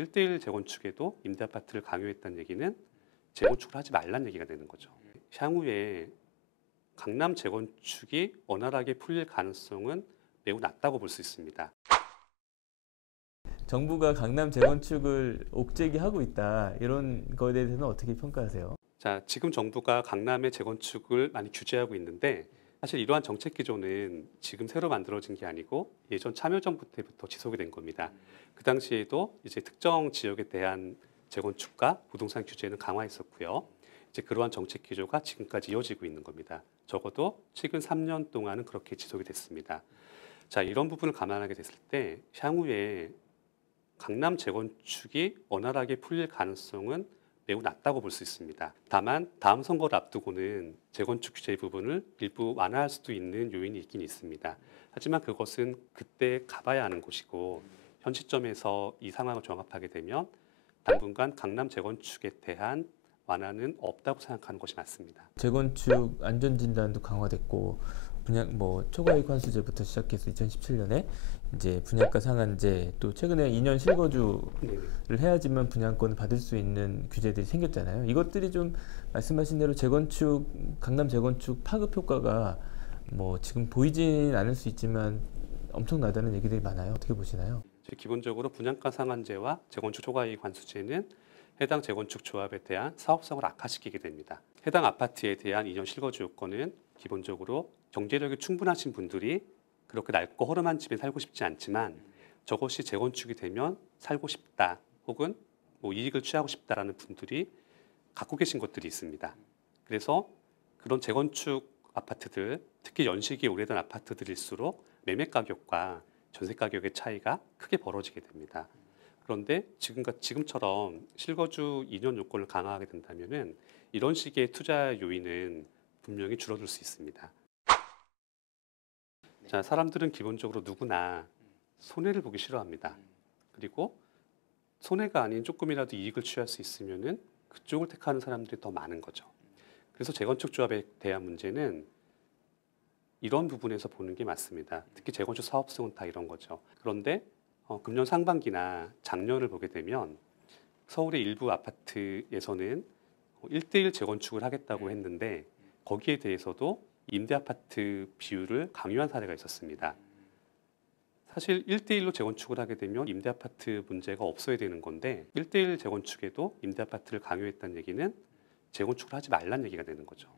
1대1 재건축에도 임대아파트를 강요했다는 얘기는 재건축을 하지 말라는 얘기가 되는 거죠. 향후에 강남 재건축이 원활하게 풀릴 가능성은 매우 낮다고 볼 수 있습니다. 정부가 강남 재건축을 옥죄기하고 있다. 이런 거에 대해서는 어떻게 평가하세요? 자, 지금 정부가 강남의 재건축을 많이 규제하고 있는데 사실 이러한 정책 기조는 지금 새로 만들어진 게 아니고 예전 참여정부 때부터 지속이 된 겁니다. 그 당시에도 이제 특정 지역에 대한 재건축과 부동산 규제는 강화했었고요. 이제 그러한 정책 기조가 지금까지 이어지고 있는 겁니다. 적어도 최근 3년 동안은 그렇게 지속이 됐습니다. 자, 이런 부분을 감안하게 됐을 때 향후에 강남 재건축이 원활하게 풀릴 가능성은 매우 낮다고 볼 수 있습니다. 다만 다음 선거를 앞두고는 재건축 규제 부분을 일부 완화할 수도 있는 요인이 있긴 있습니다. 하지만 그것은 그때 가봐야 하는 곳이고 현 시점에서 이 상황을 종합하게 되면 당분간 강남 재건축에 대한 완화는 없다고 생각하는 것이 맞습니다. 재건축 안전진단도 강화됐고 분양 초과이익 환수제부터 시작해서 2017년에 이제 분양가 상한제, 또 최근에 2년 실거주를 해야지만 분양권을 받을 수 있는 규제들이 생겼잖아요. 이것들이 좀 말씀하신 대로 강남 재건축 파급 효과가 지금 보이진 않을 수 있지만 엄청나다는 얘기들이 많아요. 어떻게 보시나요? 기본적으로 분양가 상한제와 재건축 초과이익 환수제는 해당 재건축 조합에 대한 사업성을 악화시키게 됩니다. 해당 아파트에 대한 2년 실거주 요건은 기본적으로 경제력이 충분하신 분들이 그렇게 낡고 허름한 집에 살고 싶지 않지만 저것이 재건축이 되면 살고 싶다 혹은 이익을 취하고 싶다라는 분들이 갖고 계신 것들이 있습니다. 그래서 그런 재건축 아파트들, 특히 연식이 오래된 아파트들일수록 매매 가격과 전세 가격의 차이가 크게 벌어지게 됩니다. 그런데 지금처럼 실거주 2년 요건을 강화하게 된다면은 이런 식의 투자 요인은 분명히 줄어들 수 있습니다. 자, 사람들은 기본적으로 누구나 손해를 보기 싫어합니다. 그리고 손해가 아닌 조금이라도 이익을 취할 수 있으면은 그쪽을 택하는 사람들이 더 많은 거죠. 그래서 재건축 조합에 대한 문제는 이런 부분에서 보는 게 맞습니다. 특히 재건축 사업성은 다 이런 거죠. 그런데 금년 상반기나 작년을 보게 되면 서울의 일부 아파트에서는 1대1 재건축을 하겠다고 했는데 거기에 대해서도 임대아파트 비율을 강요한 사례가 있었습니다. 사실 1대1로 재건축을 하게 되면 임대아파트 문제가 없어야 되는 건데 1대1 재건축에도 임대아파트를 강요했다는 얘기는 재건축을 하지 말라는 얘기가 되는 거죠.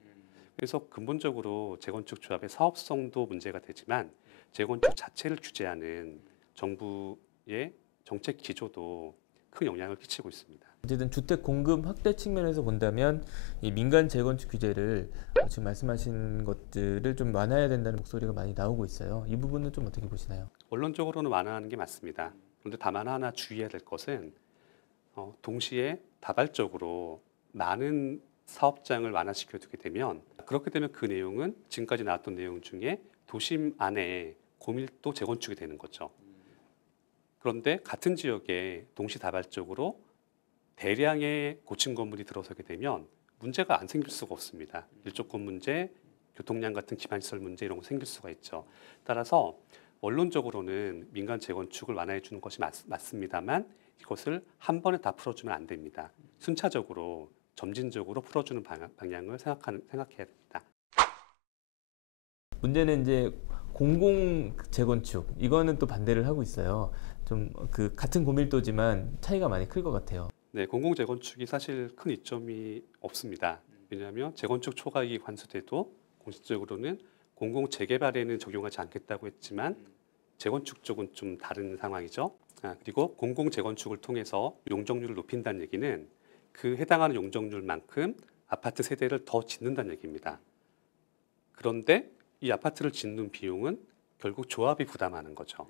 그래서 근본적으로 재건축 조합의 사업성도 문제가 되지만 재건축 자체를 규제하는 정부의 정책 기조도 큰 영향을 끼치고 있습니다. 어쨌든 주택 공급 확대 측면에서 본다면 이 민간 재건축 규제를 지금 말씀하신 것들을 좀 완화해야 된다는 목소리가 많이 나오고 있어요. 이 부분은 좀 어떻게 보시나요? 원론적으로는 완화하는 게 맞습니다. 그런데 다만 하나 주의해야 될 것은 동시에 다발적으로 많은 사업장을 완화시켜 두게 되면 그렇게 되면 그 내용은 지금까지 나왔던 내용 중에 도심 안에 고밀도 재건축이 되는 거죠. 그런데 같은 지역에 동시다발적으로 대량의 고층 건물이 들어서게 되면 문제가 안 생길 수가 없습니다. 일조권 문제, 교통량 같은 기반시설 문제 이런 거 생길 수가 있죠. 따라서 원론적으로는 민간 재건축을 완화해 주는 것이 맞습니다만 이것을 한 번에 다 풀어주면 안 됩니다. 순차적으로 점진적으로 풀어주는 방향을 생각해야 됩니다. 문제는 이제 공공 재건축, 이거는 또 반대를 하고 있어요. 좀 같은 고밀도지만 차이가 많이 클 것 같아요. 네, 공공 재건축이 사실 큰 이점이 없습니다. 왜냐하면 재건축 초과이익 환수제도 공식적으로는 공공 재개발에는 적용하지 않겠다고 했지만 재건축 쪽은 좀 다른 상황이죠. 그리고 공공 재건축을 통해서 용적률을 높인다는 얘기는 그 해당하는 용적률만큼 아파트 세대를 더 짓는다는 얘기입니다. 그런데 이 아파트를 짓는 비용은 결국 조합이 부담하는 거죠.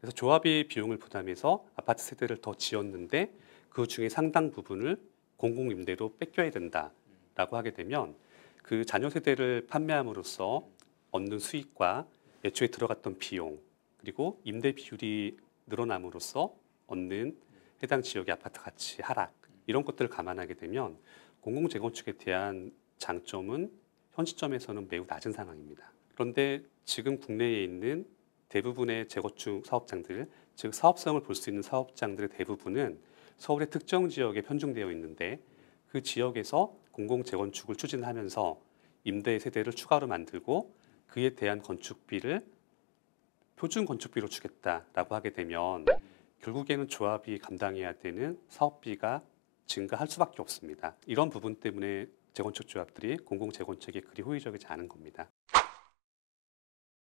그래서 조합이 비용을 부담해서 아파트 세대를 더 지었는데 그 중에 상당 부분을 공공임대로 뺏겨야 된다라고 하게 되면 그 자녀 세대를 판매함으로써 얻는 수익과 애초에 들어갔던 비용 그리고 임대 비율이 늘어남으로써 얻는 해당 지역의 아파트 가치 하락 이런 것들을 감안하게 되면 공공 재건축에 대한 장점은 현 시점에서는 매우 낮은 상황입니다. 그런데 지금 국내에 있는 대부분의 재건축 사업장들, 즉 사업성을 볼 수 있는 사업장들의 대부분은 서울의 특정 지역에 편중되어 있는데 그 지역에서 공공 재건축을 추진하면서 임대 세대를 추가로 만들고 그에 대한 건축비를 표준 건축비로 주겠다라고 하게 되면 결국에는 조합이 감당해야 되는 사업비가 증가할 수밖에 없습니다. 이런 부분 때문에 재건축 조합들이 공공 재건축에 그리 호의적이지 않은 겁니다.